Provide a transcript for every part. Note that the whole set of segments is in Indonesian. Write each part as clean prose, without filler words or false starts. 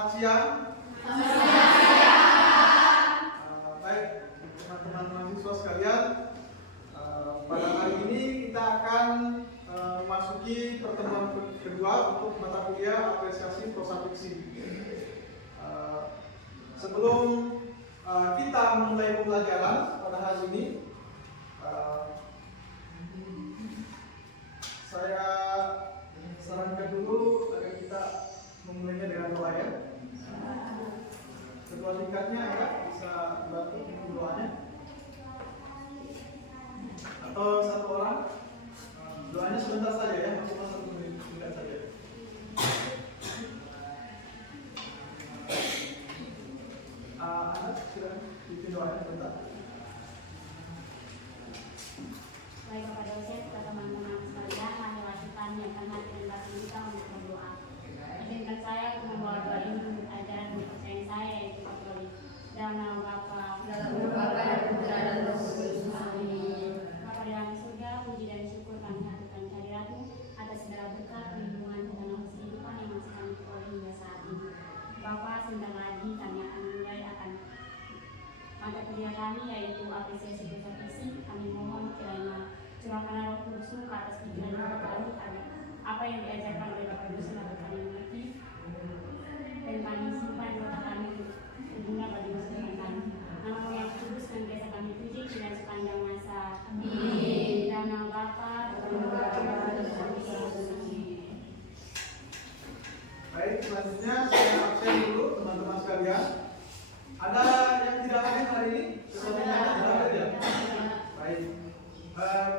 Selamat siang. Baik, teman-teman mahasiswa sekalian, pada hari ini kita akan memasuki pertemuan kedua untuk mata kuliah apresiasi prosa fiksi. Sebelum kita memulai pembelajaran pada hari ini, saya sarankan dulu agar kita memulainya dengan doa ya. Kedua tingkatnya ya, bisa bantu doanya. Atau satu orang, doanya sebentar saja ya, maksimal 1 menit tingkat saja. Anak sudah bikin doanya sebentar. Baik Bapak dosen, kepada teman-teman sekalian, mari wajibkan niatkan hati dan batin kita untuk berdoa. Izinkan saya untuk membawa doa ini untuk ajaran kepercayaan saya yaitu Katolik. Dalam nama Bapa, dan Putra dan Roh Kudus. Amin. Bapa di dalam surga, puji dan syukur kami haturkan kehadirat-Mu atas segala berkat, perlindungan dan kehidupan yang masih kami peroleh hingga saat ini. Bapa, sebentar lagi kami akan mulai mata kuliah kami yaitu apresiasi prosa fiksi. Kami mohon kiranya curahkan Roh Kudus-Mu ke atas pikiran Bapak kami agar apa yang diajarkan oleh Bapak dosen dapat kami mengerti dan kami simpan di otak kami berguna bagi masa depan kami. Nama-Mu yang kudus dan biasa kami puji dan sepanjang masa. Amin. Dalam nama Bapa dan Putra dan Roh Kudus. Baik, selanjutnya saya absen dulu teman-teman sekalian. Ada yang tidak hadir hari ini? Sesuatunya tidak hadir ya? Baik.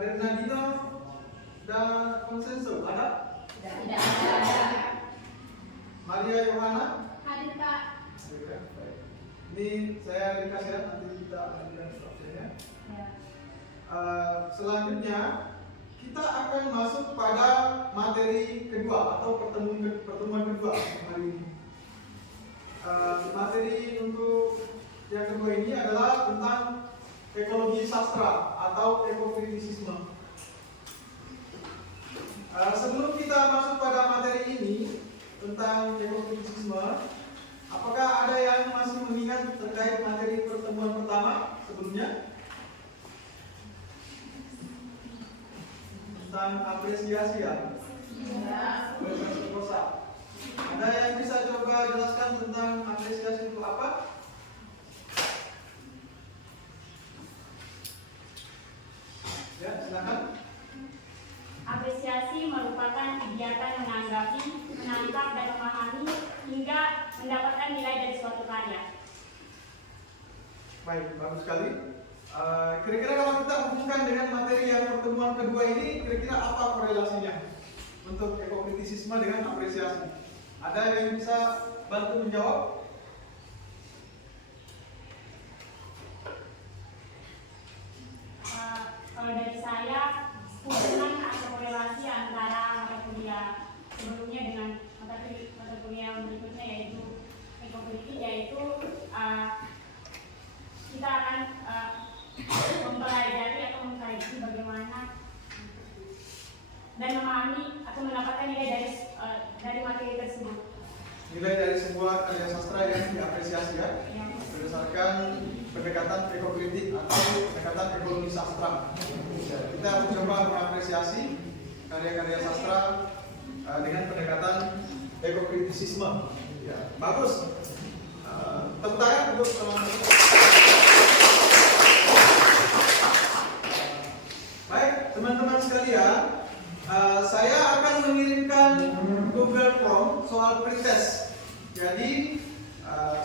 Bernardino dan Konsenso ada? Tidak ada. Maria Yohana? Hadir Pak. Baik. Ini saya ringkas ya, nanti kita hadirkan absennya. Selanjutnya kita akan masuk pada materi kedua atau pertemuan kedua hari ini. Materi untuk yang kedua ini adalah tentang ekologi sastra atau ekokritisisme. Sebelum kita masuk pada materi ini tentang ekokritisisme, apakah ada yang masih mengingat terkait materi pertemuan pertama sebelumnya? Tentang apresiasi ya? Apresiasi prosa. Ada yang bisa coba jelaskan tentang apresiasi itu apa? Ya, silakan. Apresiasi merupakan kegiatan menanggapi, menangkap dan memahami hingga mendapatkan nilai dari suatu karya. Baik, bagus sekali. Kira-kira kalau kita hubungkan dengan materi yang pertemuan kedua ini, kira-kira apa korelasinya untuk ekokritisisme dengan apresiasi? Ada yang bisa bantu menjawab? Kalau dari saya, hubungan atau korelasi antara mata kuliah sebelumnya dengan mata kuliah yang berikutnya yaitu ekokritik, yaitu kita akan mempelajari atau mengkaji bagaimana dan memahami atau mendapatkan nilai dari materi tersebut. Nilai dari sebuah karya sastra yang diapresiasi ya, berdasarkan pendekatan ekokritik atau pendekatan ekologi sastra. Kita mencoba mengapresiasi karya-karya sastra dengan pendekatan ekokritisisme. Ya, bagus. Tepuk tangan untuk teman-teman. Baik, teman-teman sekalian, saya akan mengirimkan Google Form soal pretest. Jadi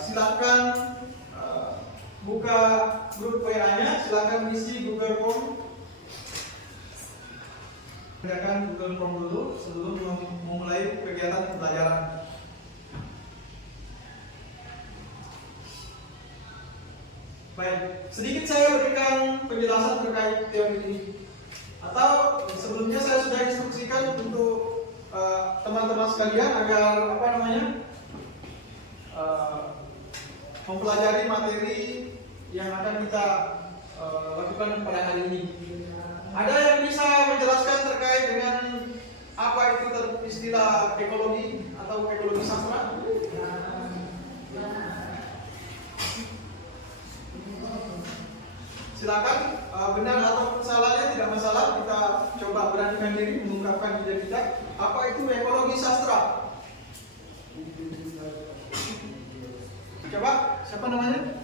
silakan buka grup WA-nya, silakan isi Google Form. Gunakan Google Form dulu sebelum memulai kegiatan pembelajaran. Baik, sedikit saya berikan penjelasan terkait teori ini. Atau sebelumnya saya sudah instruksikan untuk teman-teman sekalian agar mempelajari materi yang akan kita lakukan pada hari ini. Ada yang bisa menjelaskan terkait dengan apa itu istilah ekologi atau ekologi sastra? Silakan, benar atau salahnya tidak masalah. Kita coba beranikan diri mengungkapkan ide kita. Apa itu ekologi sastra? Coba, siapa namanya?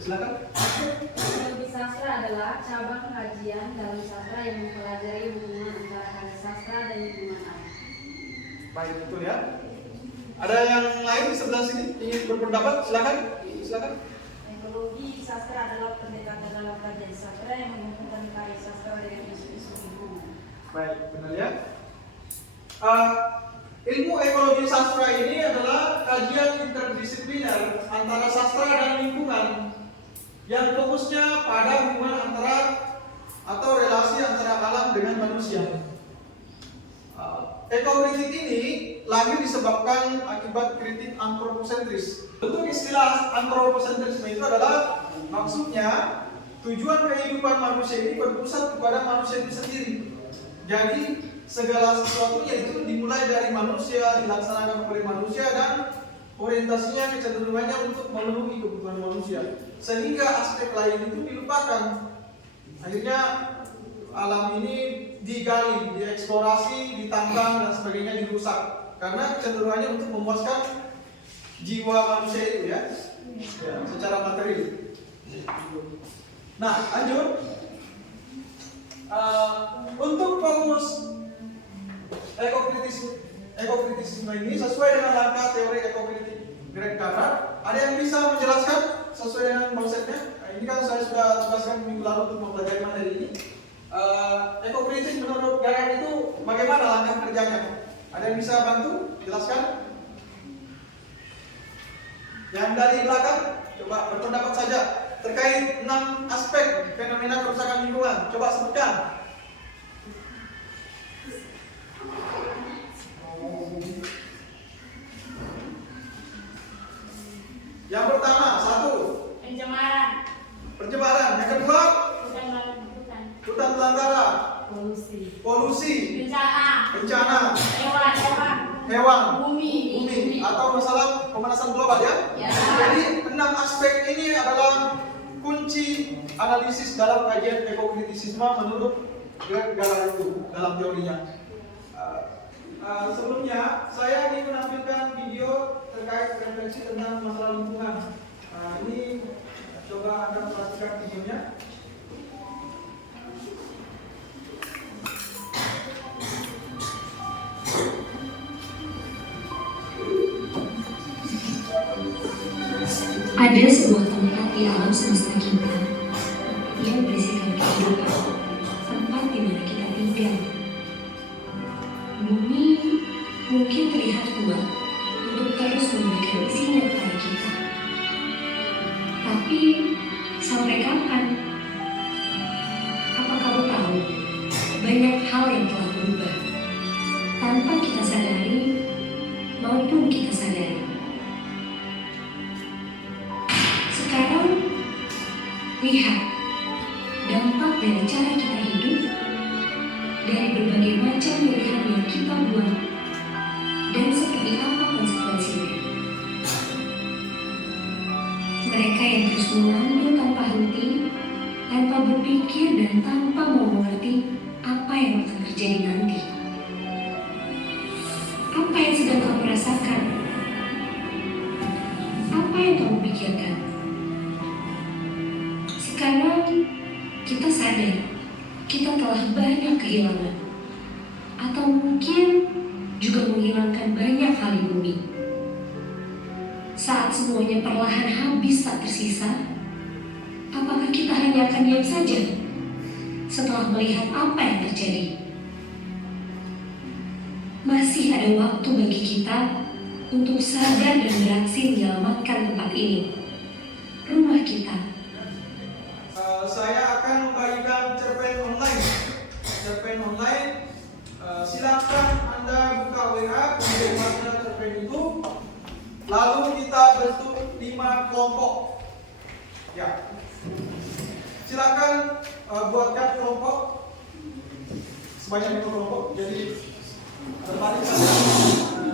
Silakan. Ekologi sastra adalah cabang kajian dalam sastra yang mempelajari hubungan antara karya sastra dan lingkungan alam. Baik, betul ya. Ada yang lain di sebelah sini ingin berpendapat? Silakan. Silakan. Ekologi sastra adalah pendekatan dalam kajian sastra yang menghubungkan karya sastra dengan isu-isu lingkungan. Baik, benar ya. Ilmu ekologi sastra ini adalah kajian interdisipliner antara sastra dan lingkungan yang fokusnya pada hubungan antara atau relasi antara alam dengan manusia. Ekokritik ini lahir disebabkan akibat kritik antroposentris. Bentuk istilah antroposentrisme itu adalah maksudnya tujuan kehidupan manusia ini berpusat kepada manusia itu sendiri. Jadi segala sesuatunya itu dimulai dari manusia, dilaksanakan oleh manusia dan orientasinya kecenderungannya untuk memenuhi kebutuhan manusia. Sehingga aspek lain itu dilupakan. Akhirnya alam ini digali, dieksplorasi, ditambang dan sebagainya dirusak karena kecenderungannya untuk memuaskan jiwa manusia itu ya, secara materi. Nah, lanjut. Untuk fokus ekokritisisme ini sesuai dengan langkah teori ekokritik Greg Carter. Ada yang bisa menjelaskan sesuai dengan konsepnya? Nah, ini kan saya sudah jelaskan minggu lalu untuk mempelajari materi ini. Ekokritis menurut Carter itu bagaimana langkah kerjanya? Ada yang bisa bantu jelaskan? Yang dari belakang, coba berpendapat saja terkait 6 aspek fenomena kerusakan lingkungan. Coba sebutkan. Yang pertama, 1. Pencemaran. Yang kedua, hutan belantara. Polusi. Bencana. Hewan. Bumi. Atau masalah pemanasan global ya. Jadi 6 aspek ini adalah kunci analisis dalam kajian ekokritisisme menurut Greg Carter itu dalam teorinya. Sebelumnya saya ingin menampilkan video terkait refleksi tentang masalah lingkungan. Ini coba Anda perhatikan videonya. Ada sebuah tempat di alam semesta kita yang berisikan kehidupan, tempat di mana kita tinggal. Bumi mungkin terlihat kuat untuk terus memberikan isinya kepada kita. Tapi sampai kapan? Apa kamu tahu banyak hal yang telah berubah tanpa kita sadari maupun kita sadari. Sekarang, lihat dampak dari cara kita hidup, dari berbagai macam pilihan yang kita buat, dan seperti apa konsekuensinya. Mereka yang terus mengambil tanpa henti, tanpa berpikir dan tanpa mau mengerti apa yang akan terjadi nanti. Apa yang sedang kamu rasakan? Apa yang kamu pikirkan? Sekarang kita sadar kita telah banyak kehilangan, atau mungkin juga menghilangkan banyak hal di bumi. Saat semuanya perlahan habis tak tersisa, apakah kita hanya akan diam saja setelah melihat apa yang terjadi? Masih ada waktu bagi kita untuk sadar dan beraksi menyelamatkan tempat ini, rumah kita. Saya akan membagikan cerpen online. Silakan Anda buka WA, kemudian baca cerpen itu, lalu kita bentuk 5 kelompok. Ya, silakan buatkan kelompok sebanyak 5 kelompok. Jadi terbalik saja.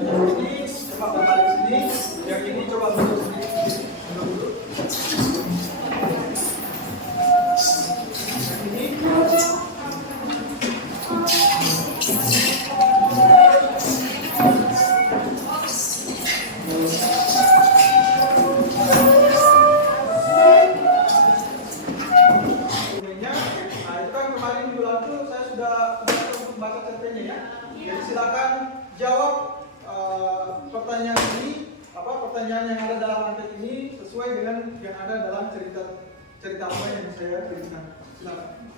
Yang ini coba berbalik sini, yang ini coba bentuk sini. sudah untuk baca cerpennya ya. Jadi silakan jawab pertanyaan ini, pertanyaan yang ada dalam anket ini sesuai dengan yang ada dalam cerita apa yang saya berikan. Silakan.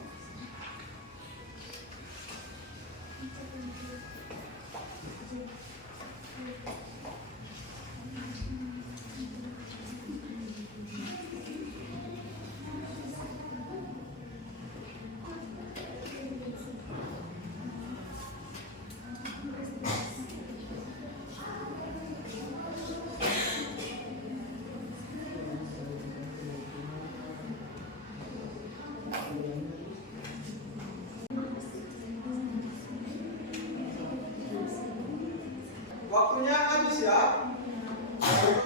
Waktunya habis ya.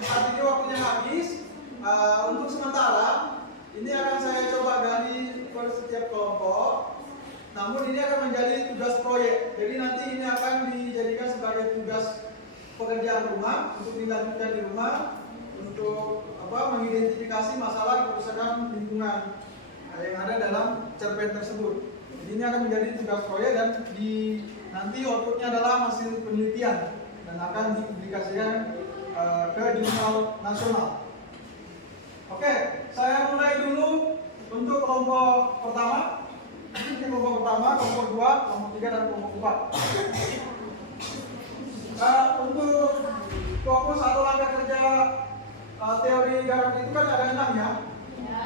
Saat ini waktunya habis. Untuk sementara ini akan saya coba gali per setiap kelompok. Namun ini akan menjadi tugas proyek. Jadi nanti ini akan dijadikan sebagai tugas pekerjaan rumah untuk dilanjutkan di rumah untuk mengidentifikasi masalah kerusakan lingkungan yang ada dalam cerpen tersebut. Jadi ini akan menjadi tugas proyek dan nanti outputnya adalah hasil penelitian dan akan dipublikasikan ke jurnal nasional. Oke, saya mulai dulu untuk kelompok pertama. Ini kelompok pertama, kelompok 2, kelompok 3, dan kelompok 4. Untuk fokus atau langkah kerja teori garap itu kan ada 6 ya.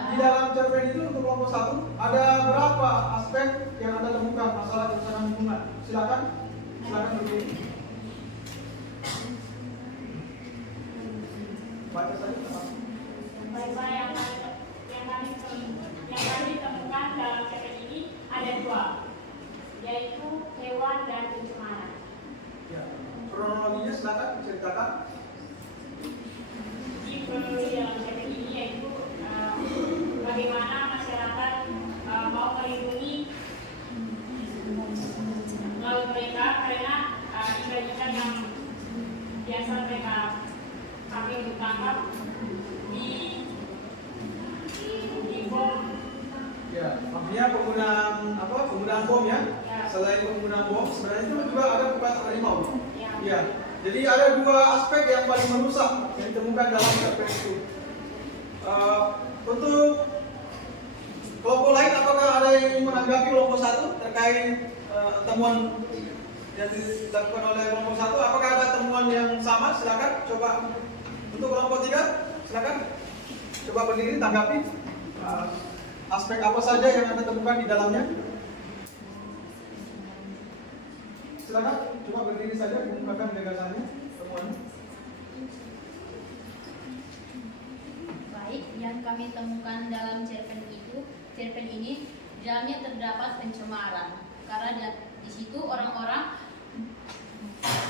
Di dalam cerpen itu untuk kelompok 1 ada berapa aspek yang Anda temukan masalah kerusakan lingkungan? Silakan berdiri. Baca saja. Baik-baik, yang kami temukan dalam cerpen ini ada 2, yaitu hewan dan pencemaran. Ya, kronologinya silakan ceritakan. Di kronologi dalam cerpen ini yaitu bagaimana masyarakat mau melindungi laut mereka karena ikan-ikan yang biasa mereka kami untuk tangkap di bom. Ya, artinya penggunaan bom ya. Selain penggunaan bom, sebenarnya itu juga ada bukan harimau. Ya. Jadi ada 2 aspek yang paling merusak yang ditemukan dalam cerpen itu. Untuk kelompok lain, apakah ada yang ingin menanggapi kelompok 1 terkait temuan yang dilakukan oleh kelompok 1? Apakah ada temuan yang sama? Silakan coba. Untuk kelompok 3, silakan coba berdiri tanggapi aspek apa saja yang Anda temukan di dalamnya. Silakan coba berdiri saja mengungkapkan gagasannya, temuan. Baik, yang kami temukan dalam cerpen ini di dalamnya terdapat pencemaran karena di situ orang-orang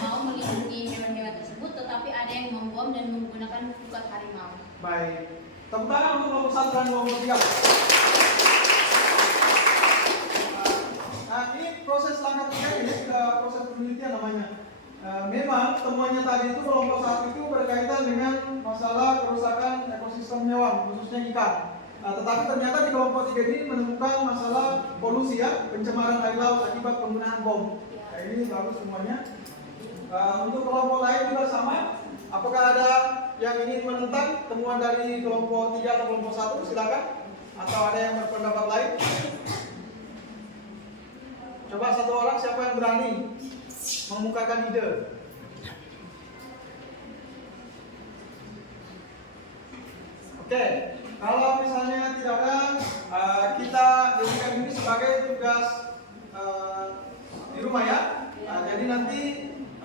mau melindungi hewan-hewan tersebut, tetapi ada yang membom dan menggunakan pukat harimau. Baik, tepuk tangan untuk kelompok 1 dan kelompok 3. Nah, ini proses langkah 3 ini sudah proses penelitian namanya. Memang temuannya tadi itu kelompok 1 itu berkaitan dengan masalah kerusakan ekosistem hewan, khususnya ikan. Tetapi ternyata di kelompok 3 ini menemukan masalah polusi ya, pencemaran air laut akibat penggunaan bom. Nah, ini bagus semuanya. Untuk kelompok lain juga sama. Apakah ada yang ingin menentang temuan dari kelompok 3 atau kelompok 1? Silakan. Atau ada yang berpendapat lain? Coba satu orang, siapa yang berani mengemukakan ide? Oke, kalau misalnya tidak ada, kita jadikan ini sebagai tugas di rumah ya. Jadi nanti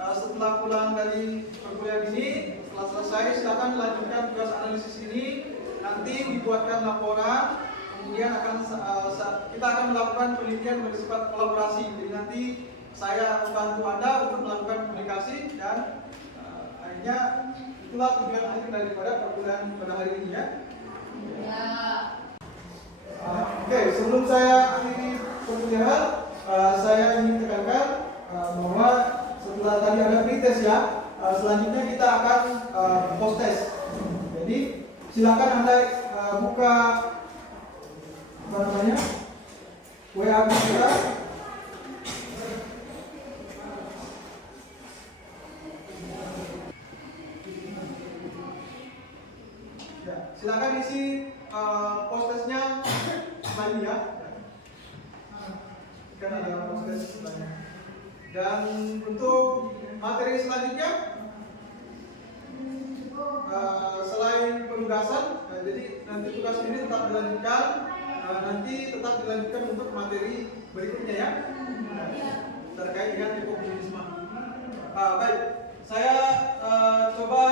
setelah pulang dari perkuliahan ini, setelah selesai silakan lanjutkan tugas analisis ini. Nanti dibuatkan laporan, kemudian kita akan melakukan penelitian bersifat kolaborasi. Jadi nanti saya akan bantu Anda untuk melakukan publikasi dan akhirnya itulah tujuan akhir daripada perkuliahan pada hari ini ya. Oke, sebelum saya akhiri perkuliahan, saya ingin tekankan bahwa setelah tadi ada pretest ya, selanjutnya kita akan post test. Jadi silakan Anda buka WA kita kan ada proses setelahnya. Dan untuk materi selanjutnya, selain penugasan, jadi nanti tugas ini tetap dilanjutkan, nanti tetap dilanjutkan untuk materi berikutnya ya, terkait dengan ekofeminisme. Baik, saya coba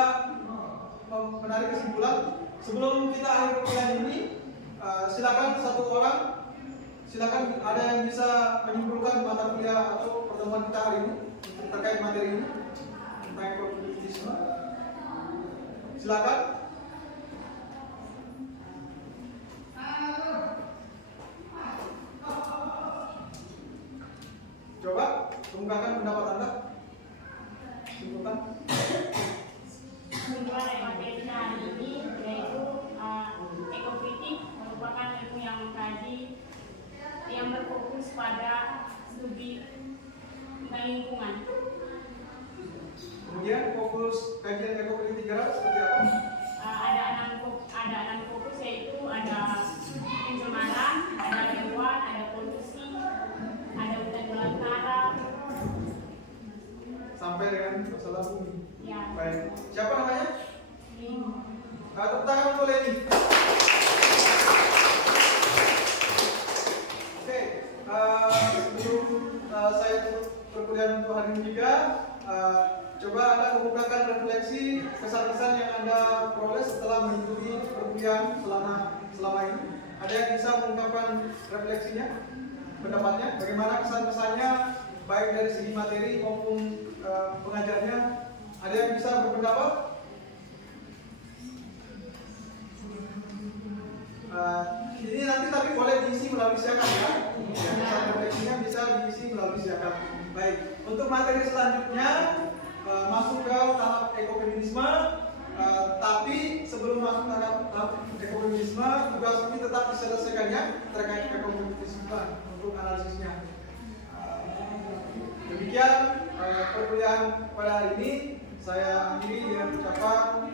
menarik kesimpulan. Sebelum kita akhir perkuliahan ini, silakan satu orang, silakan ada yang bisa menyimpulkan mata kuliah atau pertemuan kita hari ini terkait materi ini tentang ekofeminisme. Silakan. Coba kemukakan pendapat Anda. Simpulkan. Kesimpulan materi kita hari ini yaitu ekokritik merupakan ilmu yang mengkaji yang berfokus pada studi tentang lingkungan. Kemudian fokus kajian ekokritik seperti apa? Ada enam fokus, yaitu ada pencemaran, ada hewan, ada polusi, ada hutan belantara, Sampai dengan masalah bumi. ya. Baik. Siapa namanya? Ini Tepuk tangan boleh ini. Oke. Sebelum saya tutup perkuliahan untuk hari ini juga, coba Anda kemukakan refleksi kesan-kesan yang Anda peroleh setelah mengikuti perkuliahan selama ini. Ada yang bisa mengungkapkan refleksinya, pendapatnya, bagaimana kesan-kesannya baik dari segi materi maupun pengajarnya. Ada yang bisa berpendapat? Ini nanti tapi boleh diisi melalui siakan ya. Kesan refleksinya bisa diisi melalui siakan. Baik, untuk materi selanjutnya masuk ke tahap ekofeminisme. Tapi sebelum masuk ke tahap ekofeminisme, tugas ini tetap diselesaikannya terkait ekofeminisme untuk analisisnya. Demikian perkuliahan pada hari ini. Saya akhiri dengan ucapan